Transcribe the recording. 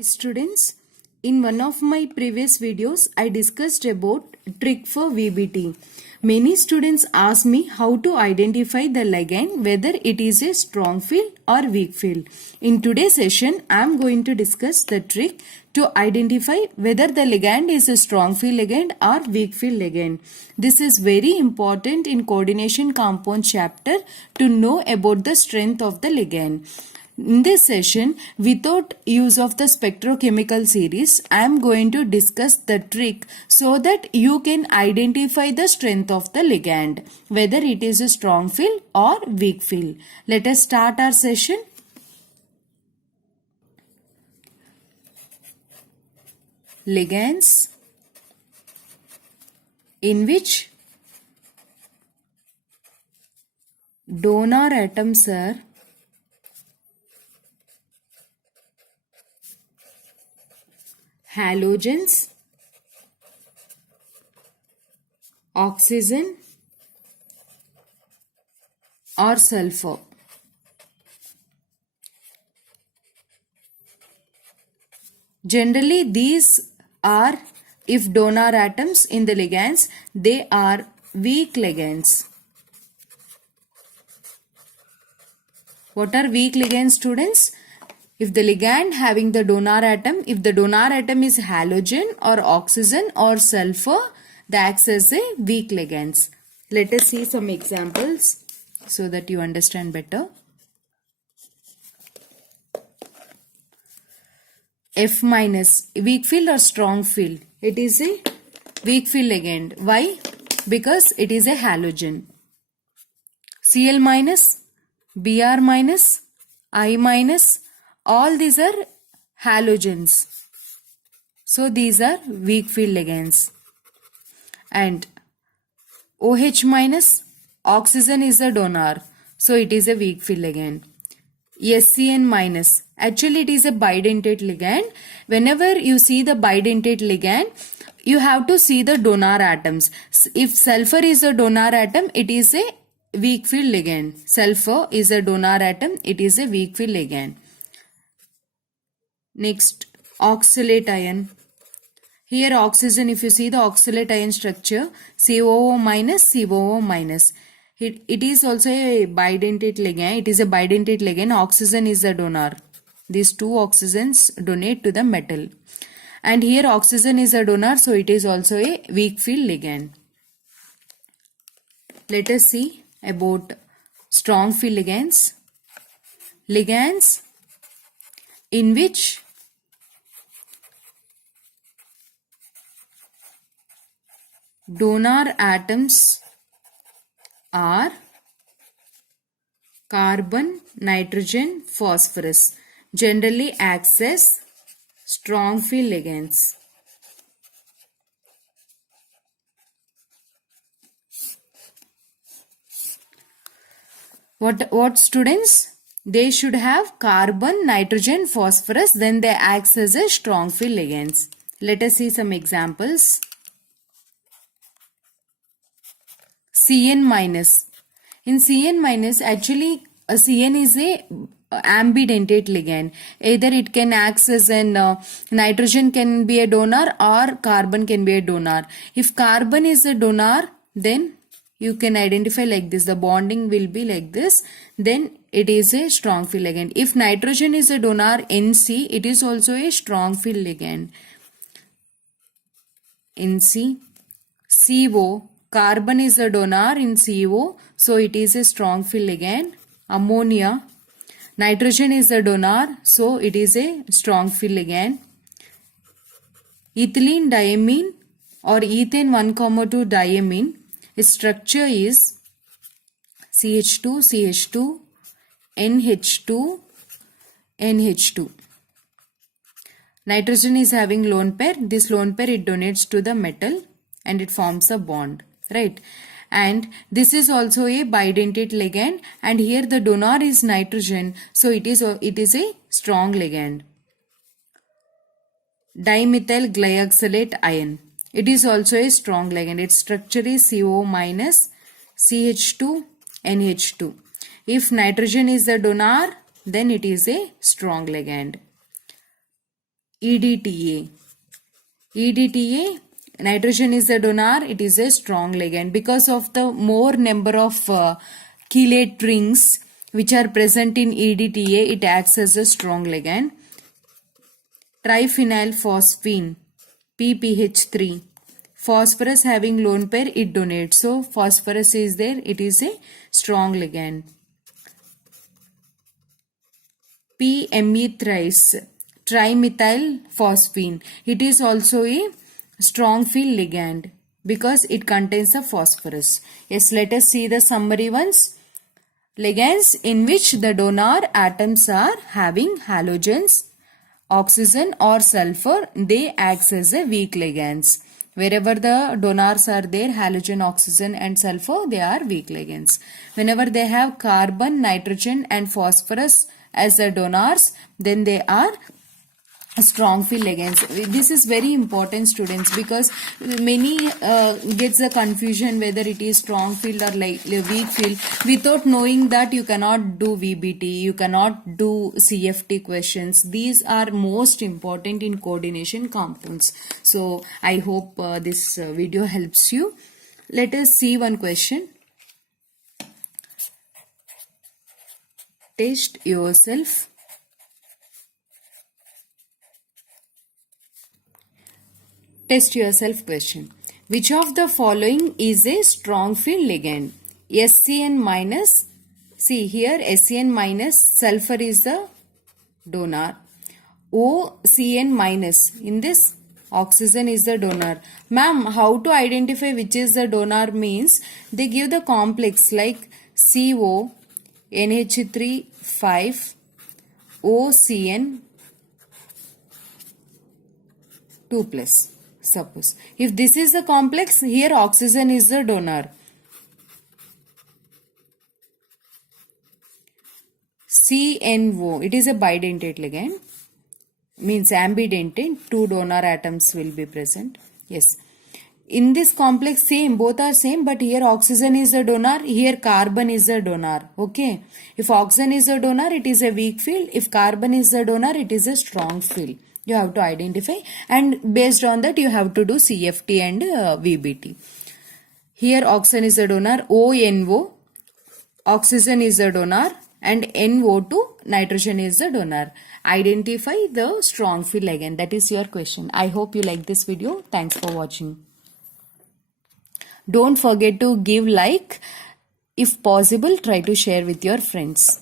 Students, in one of my previous videos, I discussed about trick for VBT. Many students ask me how to identify the ligand, whether it is a strong field or weak field. In today's session, I am going to discuss the trick to identify whether the ligand is a strong field ligand or weak field ligand. This is very important in coordination compound chapter to know about the strength of the ligand. In this session, without use of the spectrochemical series, I am going to discuss the trick so that you can identify the strength of the ligand, whether it is a strong field or weak field. Let us start our session. Ligands in which donor atoms are halogens, oxygen or sulfur. Generally, these are, if donor atoms in the ligands, they are weak ligands. What are weak ligands, students? If the ligand having the donor atom, if the donor atom is halogen or oxygen or sulfur, that acts as a weak ligands. Let us see some examples so that you understand better. F minus, weak field or strong field? It is a weak field ligand. Why? Because it is a halogen. Cl minus, Br minus, I minus, all these are halogens. So these are weak field ligands. And OH minus, oxygen is a donor. So it is a weak field ligand. SCN minus, actually it is a bidentate ligand. Whenever you see the bidentate ligand, you have to see the donor atoms. If sulfur is a donor atom, it is a weak field ligand. Sulfur is a donor atom, it is a weak field ligand. Next, oxalate ion. Here oxygen, if you see the oxalate ion structure, COO minus, COO minus. It is also a bidentate ligand. It is a bidentate ligand. Oxygen is the donor. These two oxygens donate to the metal. And here oxygen is a donor, so it is also a weak field ligand. Let us see about strong field ligands. Ligands in which donor atoms are carbon, nitrogen, phosphorus. Generally acts as strong field ligands. What students? They should have carbon, nitrogen, phosphorus, then they act as a strong field ligands. Let us see some examples. Cn minus. In Cn minus, actually Cn is a ambidentate ligand. Either it can act as an nitrogen can be a donor or carbon can be a donor. If carbon is a donor, then you can identify like this. The bonding will be like this. Then it is a strong field ligand. If nitrogen is a donor, Nc, it is also a strong field ligand. Nc, CO, carbon is a donor in CO, so it is a strong field ligand. Ammonia, nitrogen is a donor, so it is a strong field ligand. Ethylene diamine or ethane 1,2 diamine, its structure is CH2, CH2, NH2, NH2. Nitrogen is having lone pair. This lone pair, it donates to the metal and it forms a bond, right? And this is also a bidentate ligand, and here the donor is nitrogen, so it is a strong ligand. Dimethyl glyoxylate ion. It is also a strong ligand. Its structure is CO minus, CH2, NH2. If nitrogen is the donor, then it is a strong ligand. EDTA. EDTA, nitrogen is the donor, it is a strong ligand. Because of the more number of chelate rings which are present in EDTA, it acts as a strong ligand. Triphenylphosphine, PPH3. Phosphorus having lone pair, it donates. So phosphorus is there, it is a strong ligand. PME thrice, trimethylphosphine. It is also a strong field ligand because it contains the phosphorus. Yes, let us see the summary ones. Ligands in which the donor atoms are having halogens, oxygen or sulfur, they act as a weak ligands. Wherever the donors are there, halogen, oxygen and sulfur, they are weak ligands. Whenever they have carbon, nitrogen and phosphorus as the donors, then they are strong field ligands. This is very important, students, because many gets the confusion whether it is strong field or like weak field. Without knowing that, you cannot do VBT, you cannot do CFT questions. These are most important in coordination compounds. So I hope this video helps you. Let us see one question. Test yourself. Test yourself question. Which of the following is a strong field ligand? SCN minus, see here SCN minus, sulfur is the donor. OCN minus, in this oxygen is the donor. Ma'am, how to identify which is the donor means they give the complex like CO, NH3, 5, OCN, 2 plus. Suppose if this is the complex, here oxygen is the donor. CNO, it is a bidentate ligand, means ambidentate, 2 donor atoms will be present. Yes, in this complex same, both are same, but here oxygen is the donor, here carbon is the donor. Okay, if oxygen is the donor, it is a weak field. If carbon is the donor, it is a strong field. You have to identify, and based on that you have to do CFT and VBT. Here oxygen is the donor, ONO, oxygen is the donor, and NO2, nitrogen is the donor. Identify the strong field ligand. That is your question. I hope you like this video. Thanks for watching. Don't forget to give like. If possible, try to share with your friends.